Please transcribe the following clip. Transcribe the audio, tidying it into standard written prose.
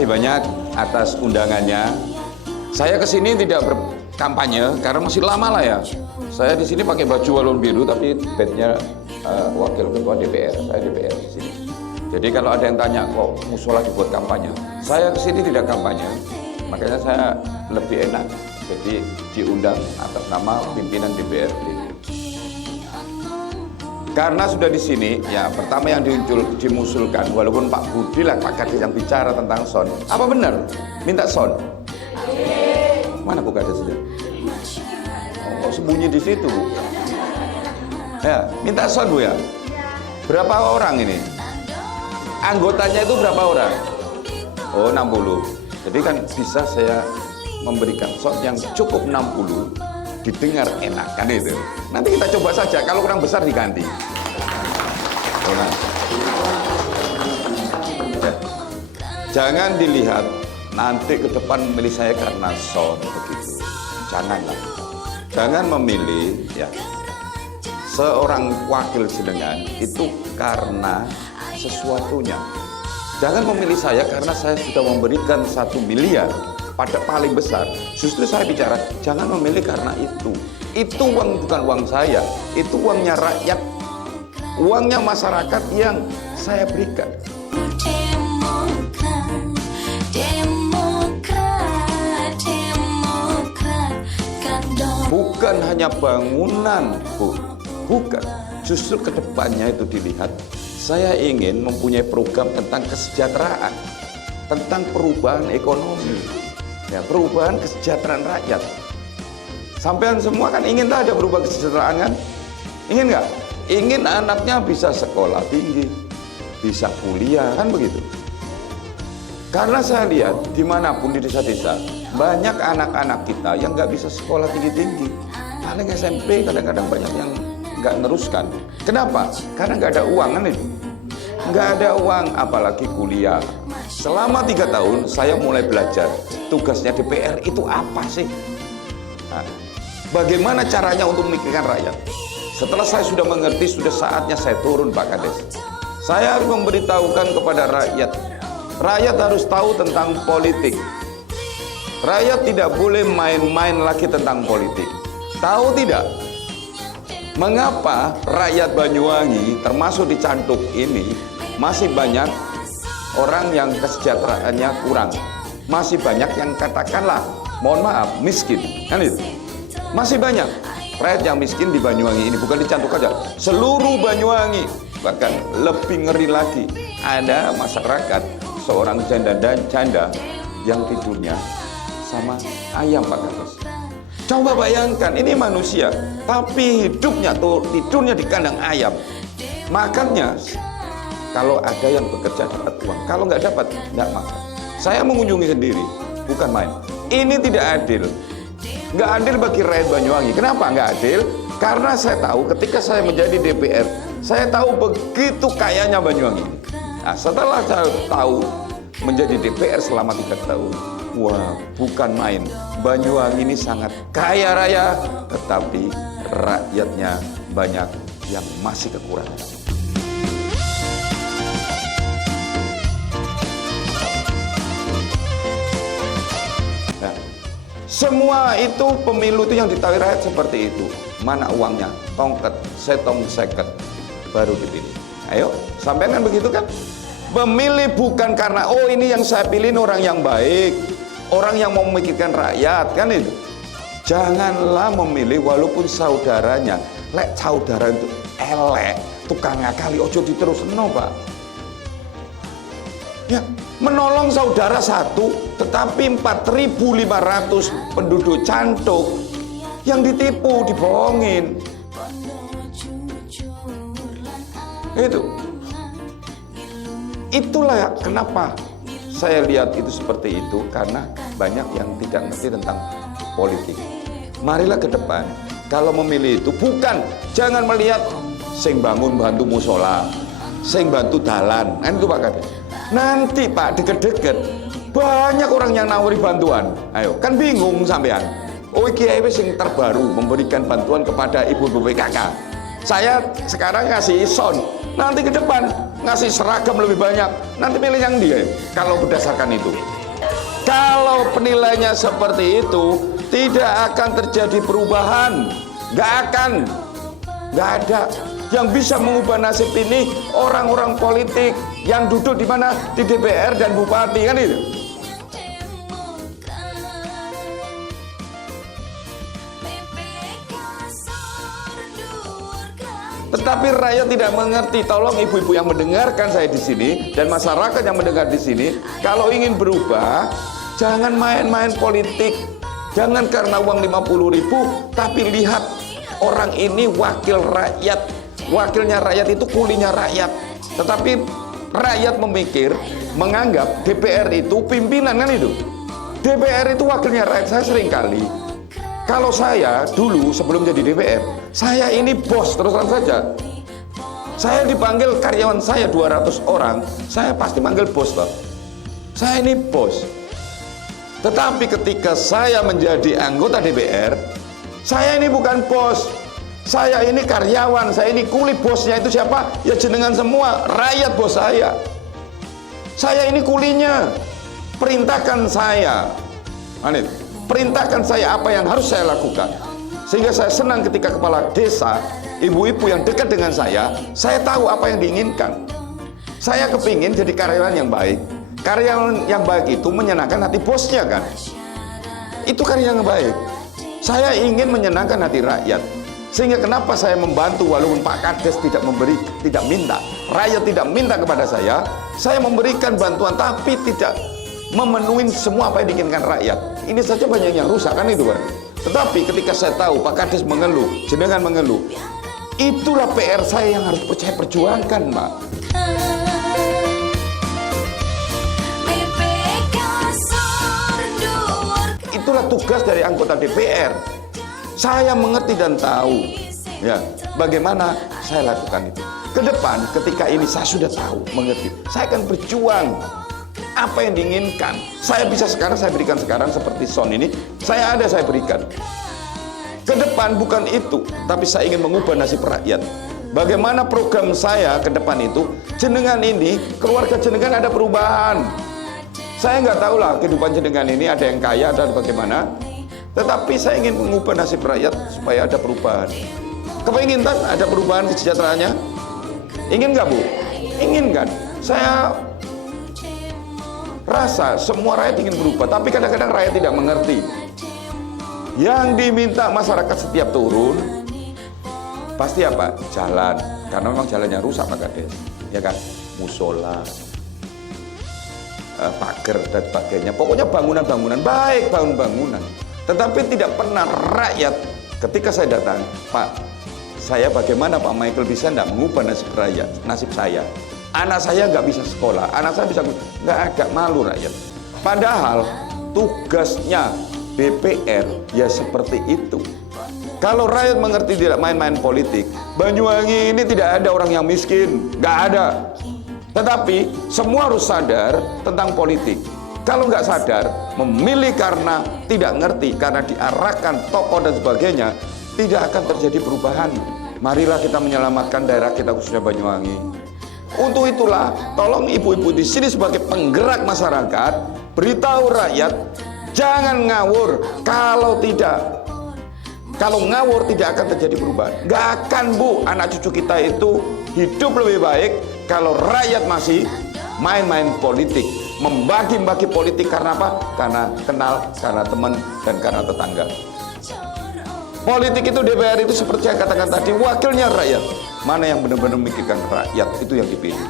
kasih banyak atas undangannya. Saya kesini tidak berkampanye karena masih lama lah ya. Saya di sini pakai baju balon biru tapi badge-nya wakil ketua DPR. Saya DPR di sini. Jadi kalau ada yang tanya kok musola dibuat kampanye, saya kesini tidak kampanye. Makanya saya lebih enak. Jadi diundang atas nama pimpinan DPRD. Karena sudah di sini, ya pertama yang dimusulkan, walaupun Pak Budi lah Pak Kades yang bicara tentang sound, apa benar? Minta sound? Mana Bu Kades itu? Oh, sembunyi di situ, Bu. Ya, minta sound Bu ya. Berapa orang ini? Anggotanya itu berapa orang? Oh, 60. Jadi kan bisa saya memberikan sound yang cukup 60. Didengar enak kan itu. Nanti kita coba saja, kalau kurang besar diganti. Jangan dilihat nanti ke depan memilih saya karena sound begitu. Janganlah. Jangan memilih ya seorang wakil jenengan itu karena sesuatunya. Jangan memilih saya karena saya sudah memberikan 1 miliar. Pada paling besar, justru saya bicara, jangan memilih karena itu. Itu uang bukan uang saya, itu uangnya rakyat, uangnya masyarakat yang saya berikan. Bukan hanya bangunan, Bu. Bukan. Justru kedepannya itu dilihat, saya ingin mempunyai program tentang kesejahteraan, tentang perubahan ekonomi. Ya, perubahan kesejahteraan rakyat. Sampean semua kan ingin ada perubahan kesejahteraan kan? Ingin nggak? Ingin anaknya bisa sekolah tinggi, bisa kuliah, kan begitu? Karena saya lihat dimanapun di desa-desa, banyak anak-anak kita yang nggak bisa sekolah tinggi-tinggi. Paling SMP kadang-kadang banyak yang nggak neruskan. Kenapa? Karena nggak ada uang kan itu. Nggak ada uang, apalagi kuliah. Selama 3 tahun saya mulai belajar tugasnya DPR itu apa sih? Nah, bagaimana caranya untuk memikirkan rakyat? Setelah saya sudah mengerti, sudah saatnya saya turun Pak Kades. Saya harus memberitahukan kepada rakyat. Rakyat harus tahu tentang politik. Rakyat tidak boleh main-main lagi tentang politik. Tahu tidak? Mengapa rakyat Banyuwangi termasuk di Canduk ini masih banyak orang yang kesejahteraannya kurang, masih banyak yang katakanlah, mohon maaf, miskin, kan itu? Masih banyak rakyat yang miskin di Banyuwangi ini, bukan di Canduk aja, seluruh Banyuwangi, bahkan lebih ngeri lagi, ada masyarakat seorang janda dan janda yang tidurnya sama ayam Pak Kades. Coba bayangkan, ini manusia, tapi hidupnya tuh tidurnya di kandang ayam, makannya. Kalau ada yang bekerja dapat uang, kalau nggak dapat, nggak makan. Saya mengunjungi sendiri, bukan main. Ini tidak adil. Nggak adil bagi rakyat Banyuwangi. Kenapa nggak adil? Karena saya tahu ketika saya menjadi DPR, saya tahu begitu kayanya Banyuwangi. Nah, setelah saya tahu menjadi DPR selama 3 tahun, wah, bukan main. Banyuwangi ini sangat kaya raya, tetapi rakyatnya banyak yang masih kekurangan. Semua itu pemilu itu yang ditahui rakyat seperti itu. Mana uangnya? Tongket, setong seket, baru dipilih. Ayo, sampean kan begitu kan? Memilih bukan karena, oh ini yang saya pilih orang yang baik, orang yang mau memikirkan rakyat, kan itu. Janganlah memilih walaupun saudaranya. Lek saudara itu elek, tukang ngakali, ojo diterusno Pak. Ya, menolong saudara satu, tetapi 4.500 penduduk Canduk yang ditipu, dibohongin. Itulah kenapa saya lihat itu seperti itu, karena banyak yang tidak ngerti tentang politik. Marilah ke depan, kalau memilih itu jangan melihat sing bangun bantu musola, sing bantu dalan, kan itu Pak Kades. Nanti Pak deket-deket banyak orang yang nawari bantuan. Ayo, kan bingung sampean. Oh kiai sing terbaru memberikan bantuan kepada ibu-ibu PKK. Saya sekarang ngasih sound nanti ke depan ngasih seragam lebih banyak, nanti milih yang dia. Kalau berdasarkan itu, kalau penilaiannya seperti itu, tidak akan terjadi perubahan, nggak akan, nggak ada. Yang bisa mengubah nasib ini orang-orang politik yang duduk di mana, di DPR dan bupati, kan itu. Tetapi rakyat tidak mengerti. Tolong ibu-ibu yang mendengarkan saya di sini dan masyarakat yang mendengar di sini, kalau ingin berubah, jangan main-main politik. Jangan karena uang 50.000, tapi lihat orang ini wakil rakyat. Wakilnya rakyat itu kulinya rakyat. Tetapi rakyat memikir, menganggap DPR itu pimpinan, kan itu. DPR itu wakilnya rakyat. Saya sering kali, kalau saya dulu sebelum jadi DPR, saya ini bos, terus terang saja. Saya dipanggil karyawan saya 200 orang, saya pasti manggil bos toh. Saya ini bos. Tetapi ketika saya menjadi anggota DPR, saya ini bukan bos. Saya ini karyawan, saya ini kuli. Bosnya itu siapa? Ya jenengan semua, rakyat bos saya. Saya ini kulinya. Perintahkan saya. Anit. Perintahkan saya apa yang harus saya lakukan. Sehingga saya senang ketika kepala desa, ibu-ibu yang dekat dengan saya tahu apa yang diinginkan. Saya kepingin jadi karyawan yang baik. Karyawan yang baik itu menyenangkan hati bosnya, kan? Itu karyawan yang baik. Saya ingin menyenangkan hati rakyat. Sehingga kenapa saya membantu walaupun Pak Kades tidak memberi, tidak minta. Rakyat tidak minta kepada saya memberikan bantuan tapi tidak memenuhi semua apa yang diinginkan rakyat. Ini saja banyak yang rusak, kan itu, Pak. Tetapi ketika saya tahu Pak Kades mengeluh, jenengan mengeluh, itulah PR saya yang harus saya perjuangkan, Pak. Itulah tugas dari anggota DPR. Saya mengerti dan tahu, ya, bagaimana saya lakukan itu. Ke depan, ketika ini saya sudah tahu, mengerti, saya akan berjuang. Apa yang diinginkan saya bisa sekarang, saya berikan sekarang. Seperti sound ini saya berikan. Ke depan bukan itu, tapi saya ingin mengubah nasib rakyat. Bagaimana program saya ke depan itu, jenengan ini, keluarga jenengan ada perubahan. Saya nggak tahu lah kehidupan jenengan ini, ada yang kaya, ada bagaimana. Tetapi saya ingin mengubah nasib rakyat supaya ada perubahan. Kepingin kan ada perubahan kesejahteraannya? Ingin nggak, Bu? Ingin kan? Saya rasa semua rakyat ingin berubah, tapi kadang-kadang rakyat tidak mengerti. Yang diminta masyarakat setiap turun pasti apa? Jalan, karena memang jalannya rusak, Pak Kades, ya kan? Musola, pagar dan sebagainya. Pokoknya bangunan-bangunan baik, bangunan. Tetapi tidak pernah rakyat ketika saya datang, Pak, saya bagaimana Pak Michael bisa tidak mengubah nasib rakyat, nasib saya? Anak saya nggak bisa sekolah, anak saya bisa, nggak ada, malu rakyat. Padahal tugasnya DPR ya seperti itu. Kalau rakyat mengerti, tidak main-main politik, Banyuwangi ini tidak ada orang yang miskin, nggak ada. Tetapi semua harus sadar tentang politik. Kalau nggak sadar, memilih karena tidak ngerti, karena diarahkan tokoh dan sebagainya, tidak akan terjadi perubahan. Marilah kita menyelamatkan daerah kita, khususnya Banyuwangi. Untuk itulah, tolong ibu-ibu di sini sebagai penggerak masyarakat, beritahu rakyat, jangan ngawur. Kalau ngawur tidak akan terjadi perubahan. Nggak akan, Bu, anak cucu kita itu hidup lebih baik kalau rakyat masih main-main politik, membagi-bagi politik. Karena apa? Karena kenal, karena teman, dan karena tetangga. Politik itu, DPR itu seperti yang katakan tadi, wakilnya rakyat. Mana yang benar-benar memikirkan rakyat, itu yang dipilih.